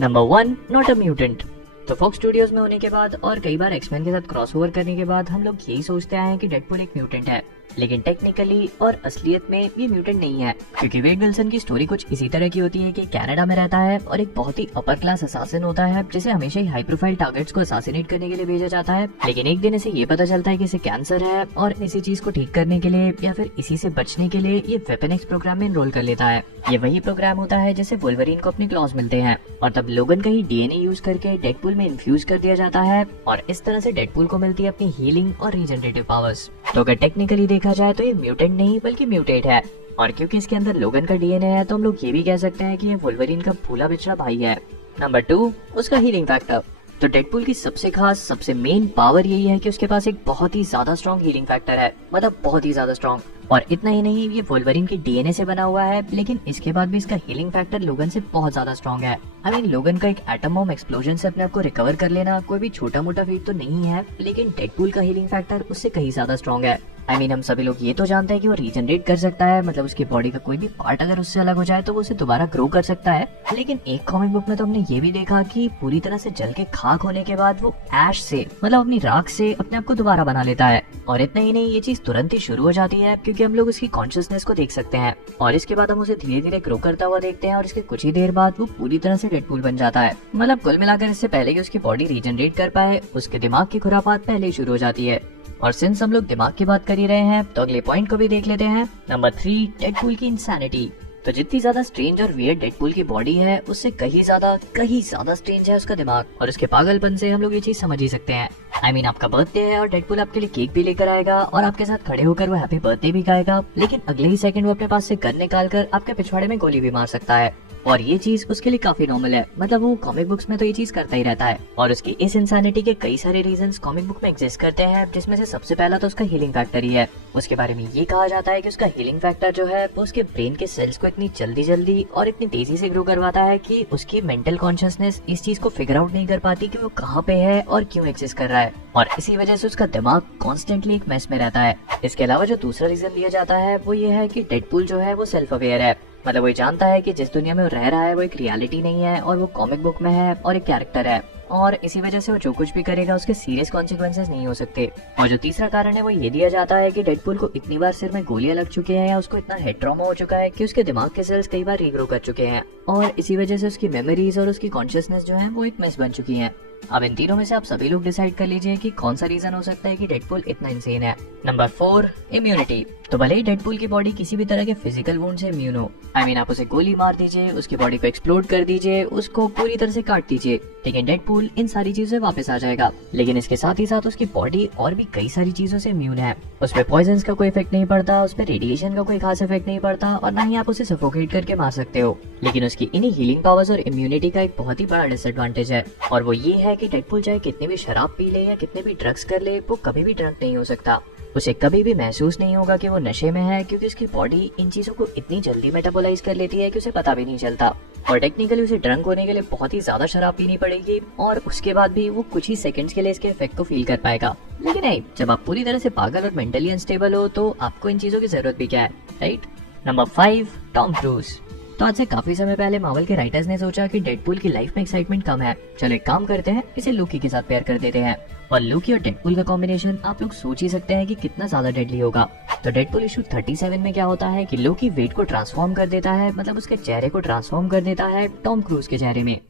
Number 1, not a mutant. तो fox studios में होने के बाद और कई बार एक्समैन के साथ क्रॉसओवर करने के बाद हम लोग यही सोचते आए हैं कि डेडपूल एक म्यूटेंट है, लेकिन टेक्निकली और असलियत में ये म्यूटेंट नहीं है, क्योंकि वेड विल्सन की स्टोरी कुछ इसी तरह की होती है कि कनाडा में रहता है और एक बहुत ही अपर क्लास असासिन होता है जिसे हमेशा ही हाई प्रोफाइल टारगेट्स को असासिनेट करने के लिए भेजा जाता है। लेकिन एक दिन इसे ये पता चलता है कि इसे कैंसर है और इसी चीज को ठीक करने के लिए या फिर इसी से बचने के लिए ये वेपन एक्स प्रोग्राम में एनरोल कर लेता है। ये वही प्रोग्राम होता है जिससे वुल्वरीन को अपने क्लॉज मिलते हैं और तब लोगन का ही डीएनए यूज करके डेडपूल में इन्फ्यूज कर दिया जाता है और इस तरह से डेडपूल को मिलती है अपनी हीलिंग और रीजनरेटिव पावर्स। तो अगर टेक्निकली देखा जाए तो ये म्यूटेंट नहीं बल्कि म्यूटेट है, और क्योंकि इसके अंदर लोगन का डीएनए है तो हम लोग ये भी कह सकते हैं कि ये वुल्वरीन का भूला बिछड़ा भाई है। नंबर 2, उसका हीलिंग फैक्टर। तो डेडपूल की सबसे खास सबसे मेन पावर यही है कि उसके पास एक बहुत ही ज्यादा स्ट्रॉन्ग हीलिंग फैक्टर है, मतलब बहुत ही ज्यादा स्ट्रॉन्ग। और इतना ही नहीं, ये वुल्वरीन के डीएनए से बना हुआ है, लेकिन इसके बाद भी इसका हीलिंग फैक्टर लोगन से बहुत ज्यादा स्ट्रॉन्ग है। आई मीन लोगन का एक एटम बॉम्ब एक्सप्लोजन से अपने आप को रिकवर कर लेना कोई भी छोटा मोटा फीट तो नहीं है, लेकिन डेडपूल का हीलिंग फैक्टर उससे कहीं ज्यादा स्ट्रॉन्ग है। आई मीन हम सभी लोग ये तो जानते हैं कि वो रीजनरेट कर सकता है, मतलब उसकी बॉडी का कोई भी पार्ट अगर उससे अलग हो जाए तो वो उसे दोबारा ग्रो कर सकता है। लेकिन एक कॉमिक बुक में तो हमने ये भी देखा कि पूरी तरह से जल के खाक होने के बाद वो ऐश से, मतलब अपनी राख से अपने आप को दोबारा बना लेता है। और इतना ही नहीं, ये चीज तुरंत ही शुरू हो जाती है क्योंकि हम लोग उसकी कॉन्शियसनेस को देख सकते हैं और इसके बाद हम उसे धीरे धीरे ग्रो करता हुआ देखते हैं और इसके कुछ ही देर बाद वो पूरी तरह से डेडपूल बन जाता है। मतलब कुल मिलाकर इससे पहले कि उसकी बॉडी रीजनरेट कर पाए उसके दिमाग की खुरापात पहले ही शुरू हो जाती है। और सिंस हम लोग दिमाग की बात कर ही रहे हैं तो अगले पॉइंट को भी देख लेते हैं। नंबर 3, डेडपूल की इंसैनिटी। तो जितनी ज्यादा स्ट्रेंज और वियर्ड डेडपूल की बॉडी है उससे कहीं ज्यादा स्ट्रेंज है उसका दिमाग, और उसके पागलपन से हम लोग ये चीज समझ ही सकते हैं। आई मीन आपका बर्थडे है और डेडपूल आपके लिए केक भी लेकर आएगा और आपके साथ खड़े होकर वो हैप्पी बर्थडे भी गाएगा, लेकिन अगले ही सेकंड वो अपने पास से गन निकाल कर आपके पिछवाड़े में गोली भी मार सकता है। और ये चीज उसके लिए काफी नॉर्मल है, मतलब वो कॉमिक बुक्स में तो ये चीज करता ही रहता है। और उसकी इस इंसानिटी के कई सारे रीजंस कॉमिक बुक में एग्जिस्ट करते हैं, जिसमें से सबसे पहला तो उसका हीलिंग फैक्टर ही है। उसके बारे में ये कहा जाता है कि उसका हीलिंग फैक्टर जो है वो उसके ब्रेन के सेल्स को इतनी जल्दी और इतनी तेजी से ग्रो करवाता है कि उसकी मेंटल कॉन्शियसनेस इस चीज को फिगर आउट नहीं कर पाती कि वो कहाँ पे है और क्यों एग्जिस्ट कर रहा है, और इसी वजह से उसका दिमाग कॉन्स्टेंटली एक मैस में रहता है। इसके अलावा जो दूसरा रीजन दिया जाता है वो ये है कि डेडपूल जो है वो सेल्फ अवेयर है, मतलब वो जानता है कि जिस दुनिया में वो रह रहा है वो एक रियलिटी नहीं है और वो कॉमिक बुक में है और एक कैरेक्टर है, और इसी वजह से वो जो कुछ भी करेगा उसके सीरियस कॉन्सिक्वेंसेस नहीं हो सकते। और जो तीसरा कारण है वो ये दिया जाता है कि डेडपूल को इतनी बार सिर में गोलियां लग चुकी हैं या उसको इतना हेड ट्रॉमा हो चुका है कि उसके दिमाग के सेल्स कई बार रीग्रो कर चुके हैं, और इसी वजह से उसकी मेमोरीज और उसकी कॉन्शियसनेस जो है वो एक मेस बन चुकी है। अब इन तीनों में से आप सभी लोग डिसाइड कर लीजिए कि कौन सा रीजन हो सकता है कि डेडपूल इतना इंसेन है। Number 4, immunity. तो भले ही डेडपूल की बॉडी किसी भी तरह के फिजिकल वुंड से इम्यून हो, आई मीन आप उसे गोली मार दीजिए, उसकी बॉडी को एक्सप्लोड कर दीजिए, उसको पूरी तरह से काट दीजिए, लेकिन डेडपूल इन सारी चीजों से वापस आ जाएगा। लेकिन इसके साथ ही साथ उसकी बॉडी और भी कई सारी चीजों से इम्यून है। उसपे पॉइजन का कोई इफेक्ट नहीं पड़ता, उसपे रेडिएशन का कोई खास इफेक्ट नहीं पड़ता, और ना ही आप उसे सफोकेट करके मार सकते हो। लेकिन उसकी इन्हीं हीलिंग पावर्स और इम्यूनिटी का एक बहुत ही बड़ा डिसएडवांटेज है, और वो ये है कि डेडपूल चाहे कितने भी शराब पी ले या कितने भी ड्रग्स कर ले, वो कभी भी ड्रंक नहीं हो सकता। उसे कभी भी महसूस नहीं होगा कि वो नशे में है, क्योंकि उसकी बॉडी इन चीजों को इतनी जल्दी मेटाबोलाइज कर लेती है कि उसे पता भी नहीं चलता। और टेक्निकली उसे ड्रंक होने के लिए बहुत ही ज्यादा शराब पीनी पड़ेगी, और उसके बाद भी वो कुछ ही सेकंड्स के लिए इसके इफेक्ट को फील कर पाएगा। लेकिन नहीं, जब आप पूरी तरह से पागल और मेंटली अनस्टेबल हो तो आपको इन चीजों की जरूरत भी क्या है, राइट। Number 5, Tom cruise. तो आज से काफी समय पहले मार्वल के राइटर्स ने सोचा कि डेडपूल की लाइफ में एक्साइटमेंट कम है, चलो एक काम करते हैं, इसे लोकी के साथ पेयर कर देते हैं। और लोकी और डेडपूल का कॉम्बिनेशन आप लोग सोच ही सकते हैं कि कितना ज्यादा डेडली होगा। तो डेडपूल इशू 37 में क्या होता है कि लोकी वेट को ट्रांसफॉर्म कर देता है, मतलब उसके चेहरे को ट्रांसफॉर्म कर देता है टॉम क्रूज के चेहरे में।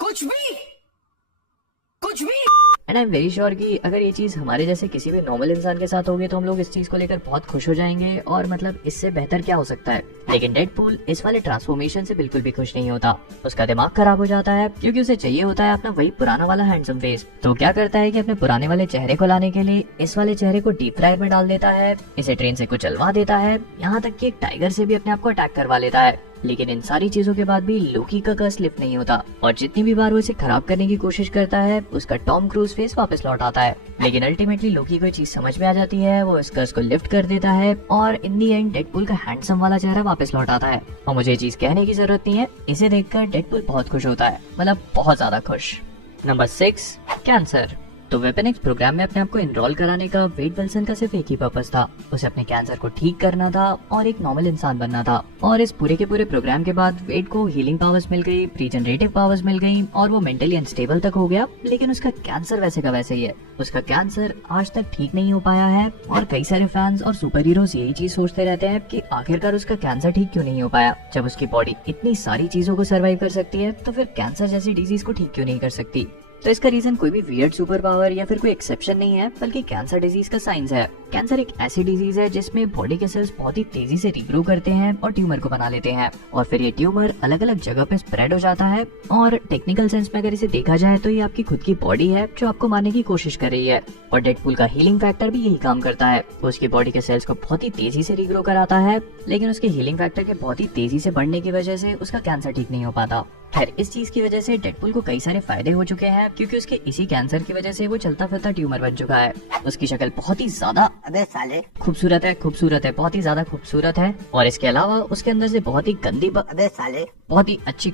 कुछ भी and I am very sure कि अगर ये चीज हमारे जैसे किसी भी नॉर्मल इंसान के साथ होगी तो हम लोग इस चीज को लेकर बहुत खुश हो जाएंगे, और मतलब इससे बेहतर क्या हो सकता है। लेकिन डेडपूल इस वाले ट्रांसफॉर्मेशन से बिल्कुल भी खुश नहीं होता। उसका दिमाग खराब हो जाता है क्योंकि उसे चाहिए होता है अपना वही पुराना वाला हैंडसम फेस। तो क्या करता है कि अपने पुराने वाले चेहरे को लाने के लिए इस वाले चेहरे को डीप फ्रायर में डाल देता है, इसे ट्रेन से कुचलवा देता है, यहाँ तक कि एक टाइगर से भी अपने आप को अटैक करवा लेता है। लेकिन इन सारी चीजों के बाद भी लोकी का कर्स लिफ्ट नहीं होता, और जितनी भी बार वो इसे खराब करने की कोशिश करता है उसका टॉम क्रूज फेस वापस लौट आता है। लेकिन अल्टीमेटली लोकी को ये चीज समझ में आ जाती है, वो इस कर्स को लिफ्ट कर देता है, और इन दी एंड डेडपूल का हैंडसम वाला चेहरा वापस लौट आता है। और मुझे ये चीज कहने की जरूरत नहीं है, इसे देखकर डेडपूल बहुत खुश होता है, मतलब बहुत ज्यादा खुश। Number 6, cancer. तो तो वेपन एक्स प्रोग्राम में अपने आप को एनरोल कराने का वेड विल्सन का सिर्फ एक ही पर्पस था, उसे अपने कैंसर को ठीक करना था और एक नॉर्मल इंसान बनना था। और इस पूरे के पूरे प्रोग्राम के बाद वेड को हीलिंग पावर्स मिल गई, रीजनरेटिव पावर्स मिल गई और वो मेंटली अनस्टेबल तक हो गया, लेकिन उसका कैंसर वैसे का वैसे ही है। उसका कैंसर आज तक ठीक नहीं हो पाया है और कई सारे फैंस और सुपर हीरोज यही चीज सोचते रहते हैं कि आखिरकार उसका कैंसर ठीक क्यों नहीं हो पाया। जब उसकी बॉडी इतनी सारी चीजों को सर्वाइव कर सकती है तो फिर कैंसर जैसी डिजीज को ठीक क्यों नहीं कर सकती। तो इसका रीजन कोई भी वियर्ड सुपर पावर या फिर कोई एक्सेप्शन नहीं है, बल्कि कैंसर डिजीज का साइंस है। कैंसर एक ऐसी डिजीज है जिसमें बॉडी के सेल्स बहुत ही तेजी से रीग्रो करते हैं और ट्यूमर को बना लेते हैं और फिर ये ट्यूमर अलग अलग जगह पे स्प्रेड हो जाता है। और टेक्निकल सेंस में अगर इसे देखा जाए तो ये आपकी खुद की बॉडी है जो आपको मारने की कोशिश कर रही है। और डेडपूल का हीलिंग फैक्टर भी यही काम करता है, वो उसकी बॉडी के सेल्स को बहुत ही तेजी से रीग्रो कराता है, लेकिन उसके हीलिंग फैक्टर के बहुत ही तेजी से बढ़ने की वजह से उसका कैंसर ठीक नहीं हो पाता। खैर, इस चीज की वजह से डेडपूल को कई सारे फायदे हो चुके हैं, क्योंकि उसके इसी कैंसर की वजह से वो चलता फिरता ट्यूमर बन चुका है। उसकी शक्ल बहुत ही ज्यादा खूबसूरत है, बहुत ही ज्यादा खूबसूरत है। और इसके अलावा उसके अंदर से बहुत ही गंदी बहुत ही अच्छी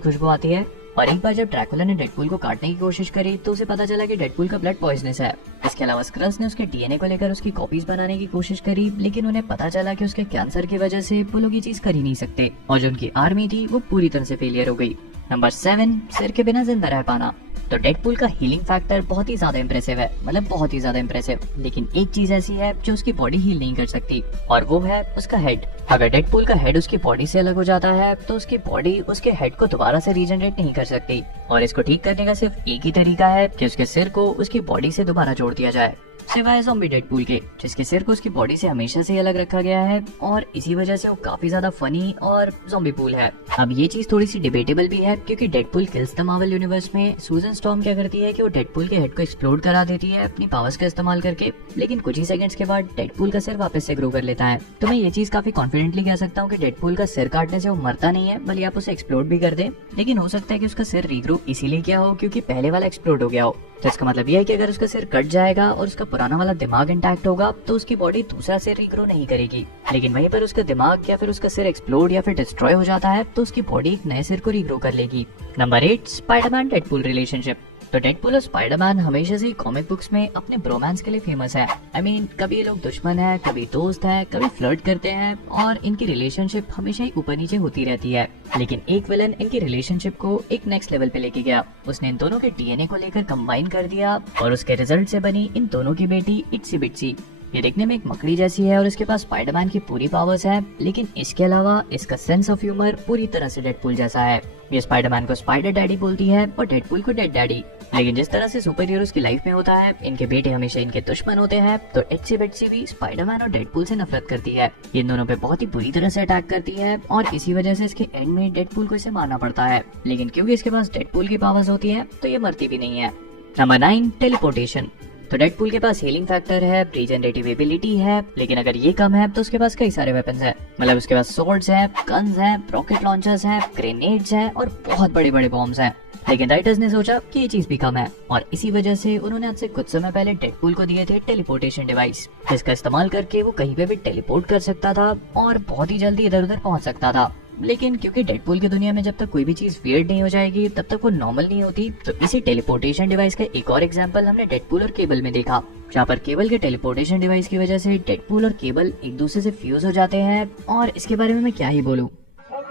खुशबू आती है। और एक बार जब ड्रैकुला ने डेडपूल को काटने की कोशिश करी तो उसे पता चला कि डेडपूल का ब्लड पॉइजनस है। इसके अलावा स्क्रल्स ने उसके डीएनए को लेकर उसकी कॉपीज बनाने की कोशिश करी, लेकिन उन्हें पता चला कि उसके कैंसर की वजह से वो लोग ये चीज कर ही नहीं सकते और जो उनकी आर्मी थी वो पूरी तरह से फेलियर हो गई। नंबर 7, सिर के बिना जिंदा रह पाना। तो डेडपूल का हीलिंग फैक्टर बहुत ही ज्यादा इम्प्रेसिव है, मतलब बहुत ही ज्यादा इम्प्रेसिव, लेकिन एक चीज ऐसी है जो उसकी बॉडी हील नहीं कर सकती और वो है उसका हेड। अगर डेडपूल का हेड उसकी बॉडी से अलग हो जाता है तो उसकी बॉडी उसके हेड को दोबारा से रीजनरेट नहीं कर सकती और इसको ठीक करने का सिर्फ एक ही तरीका है कि उसके सिर को उसकी बॉडी से दोबारा जोड़ दिया जाए, सिवाय ज़ॉम्बी डेडपूल के, जिसके सिर को उसकी बॉडी से हमेशा से अलग रखा गया है और इसी वजह से वो काफी ज्यादा फनी और ज़ॉम्बी पूल है। अब ये चीज थोड़ी सी डिबेटेबल भी है, क्योंकि Deadpool kills the Marvel universe में सूजन स्टॉर्म क्या करती है कि वो डेडपूल के हेड को एक्सप्लोड करा देती है अपनी पावर्स का इस्तेमाल करके, लेकिन कुछ ही सेकंड्स के बाद डेडपूल का सिर वापस से ग्रो कर लेता है। तो मैं ये चीज काफी कॉन्फिडेंटली कह सकता हूँ कि डेडपूल का सिर काटने से वो मरता नहीं है, बल्कि आप उसे एक्सप्लोड भी कर दे, लेकिन हो सकता है कि उसका सिर रीग्रो इसीलिए किया हो क्योंकि पहले वाला एक्सप्लोड हो गया हो। तो इसका मतलब यह है कि अगर उसका सिर कट जाएगा और उसका पुराना वाला दिमाग इंटैक्ट होगा तो उसकी बॉडी दूसरा सिर रीग्रो नहीं करेगी, लेकिन वहीं पर उसका दिमाग या फिर उसका सिर एक्सप्लोड या फिर डिस्ट्रॉय हो जाता है तो उसकी बॉडी एक नए सिर को रीग्रो कर लेगी। Number 8, Spiderman Deadpool relationship. तो डेडपूल और स्पाइडरमैन हमेशा से कॉमिक बुक्स में अपने ब्रोमांस के लिए फेमस है। I mean, कभी ये लोग दुश्मन है, कभी दोस्त है, कभी फ्लर्ट करते हैं और इनकी रिलेशनशिप हमेशा ही ऊपर नीचे होती रहती है। लेकिन एक विलन इनकी रिलेशनशिप को एक नेक्स्ट लेवल पे लेके गया। उसने इन दोनों के डीएनए को लेकर कंबाइन कर दिया और उसके रिजल्ट से बनी इन दोनों की बेटी इट्सी बिट्सी। ये देखने में एक मकड़ी जैसी है और इसके पास स्पाइडरमैन की पूरी पावर्स है, लेकिन इसके अलावा इसका सेंस ऑफ ह्यूमर पूरी तरह से डेडपूल जैसा है। ये स्पाइडरमैन को स्पाइडर डैडी बोलती है और डेडपूल को डेड डैडी। लेकिन जिस तरह से सुपर हीरोज की लाइफ में होता है, इनके बेटे हमेशा इनके दुश्मन होते हैं, तो इट्सी बिट्सी भी स्पाइडरमैन और डेडपूल से नफरत करती है। ये इन दोनों पे बहुत ही बुरी तरह से अटैक करती है और इसी वजह से इसके एंड में डेडपूल को इसे मारना पड़ता है, लेकिन क्योंकि इसके पास डेडपूल की पावर्स होती है तो ये मरती भी नहीं है। Number 9, teleportation. तो डेडपूल के पास हीलिंग फैक्टर है, रीजनरेटिव एबिलिटी है, लेकिन अगर ये कम है तो उसके पास कई सारे वेपन्स हैं। मतलब उसके पास सोर्ड्स हैं, गन्स हैं, रॉकेट लॉन्चर्स हैं, ग्रेनेड्स हैं और बहुत बड़े बड़े बॉम्ब्स हैं। लेकिन राइटर्स ने सोचा कि ये चीज भी कम है और इसी वजह से उन्होंने आज से कुछ समय पहले डेडपूल को दिए थे टेलीपोर्टेशन डिवाइस, जिसका इस्तेमाल करके वो कहीं पे भी टेलीपोर्ट कर सकता था और बहुत ही जल्दी इधर उधर पहुंच सकता था। लेकिन क्योंकि डेडपूल की दुनिया में जब तक कोई भी चीज वियर्ड नहीं हो जाएगी तब तक वो नॉर्मल नहीं होती, तो इसी टेलीपोर्टेशन डिवाइस का एक और एग्जांपल हमने डेडपूल और केबल में देखा, जहाँ पर केबल के टेलीपोर्टेशन डिवाइस की वजह से डेडपूल और केबल एक दूसरे से फ्यूज हो जाते हैं। और इसके बारे में मैं क्या ही बोलूं,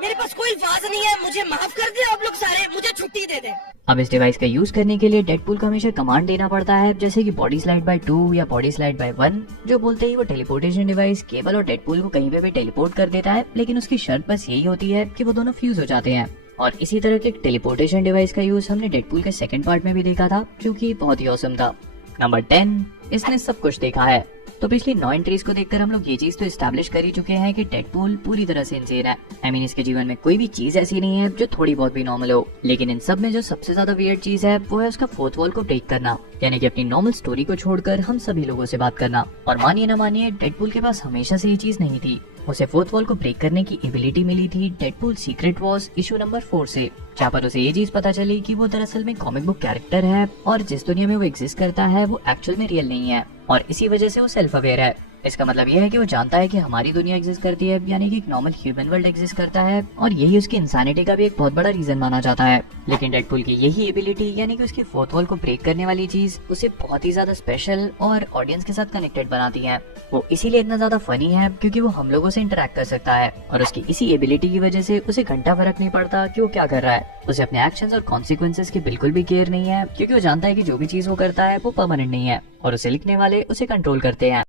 मेरे पास कोई अल्फाज नहीं है, मुझे माफ कर दे आप लोग सारे, मुझे छुट्टी दे दे। अब इस डिवाइस का यूज करने के लिए डेडपूल को हमेशा कमांड देना पड़ता है, जैसे कि बॉडी स्लाइड बाय 2 या बॉडी स्लाइड बाय 1, जो बोलते ही वो टेलीपोर्टेशन डिवाइस केबल और डेडपूल को कहीं पे भी टेलीपोर्ट कर देता है, लेकिन उसकी शर्त बस यही होती है कि वो दोनों फ्यूज हो जाते हैं। और इसी तरह के टेलीपोर्टेशन डिवाइस का यूज हमने डेडपूल के सेकंड पार्ट में भी देखा था, जो कि बहुत ही औसम था। नंबर 10, इसने सब कुछ देखा है। तो पिछली 9 एंट्रीज को देखकर हम लोग ये चीज तो एस्टैब्लिश कर ही चुके हैं कि डेडपूल पूरी तरह से इंसेन है। I mean, इसके जीवन में कोई भी चीज ऐसी नहीं है जो थोड़ी बहुत भी नॉर्मल हो, लेकिन इन सब में जो सबसे ज्यादा वियर्ड चीज है वो है उसका फोर्थ वॉल को ब्रेक करना, यानी कि अपनी नॉर्मल स्टोरी को छोड़कर हम सभी लोगों से बात करना। और मानिए ना मानिए, डेडपूल के पास हमेशा से ये चीज नहीं थी। उसे फोर्थ वॉल को ब्रेक करने की एबिलिटी मिली थी Deadpool secret Wars issue number 4 से, जहाँ पर उसे ये चीज पता चली कि वो दरअसल में कॉमिक बुक कैरेक्टर है और जिस दुनिया में वो एग्जिस्ट करता है वो एक्चुअल में रियल नहीं है और इसी वजह से वो सेल्फ अवेयर है। इसका मतलब यह है कि वो जानता है कि हमारी दुनिया एग्जिस्ट करती है, यानी कि एक नॉर्मल ह्यूमन वर्ल्ड एग्जिस्ट करता है, और यही उसकी इंसानिटी का भी एक बहुत बड़ा रीजन माना जाता है। लेकिन डेडपूल की यही एबिलिटी यानी कि उसकी फोर्थ वॉल को ब्रेक करने वाली चीज उसे बहुत ही ज्यादा स्पेशल और ऑडियंस के साथ कनेक्टेड बनाती है। वो इसीलिए इतना ज्यादा फनी है क्योंकि वो हम लोगों से इंटरेक्ट कर सकता है, और उसकी इसी एबिलिटी की वजह से उसे घंटा फर्क नहीं पड़ता कि वो क्या कर रहा है। उसे अपने एक्शंस और कॉन्सिक्वेंसेस की बिल्कुल भी केयर नहीं है, क्योंकि वो जानता है कि जो भी चीज वो करता है वो परमानेंट नहीं है और उसे लिखने वाले उसे कंट्रोल करते हैं।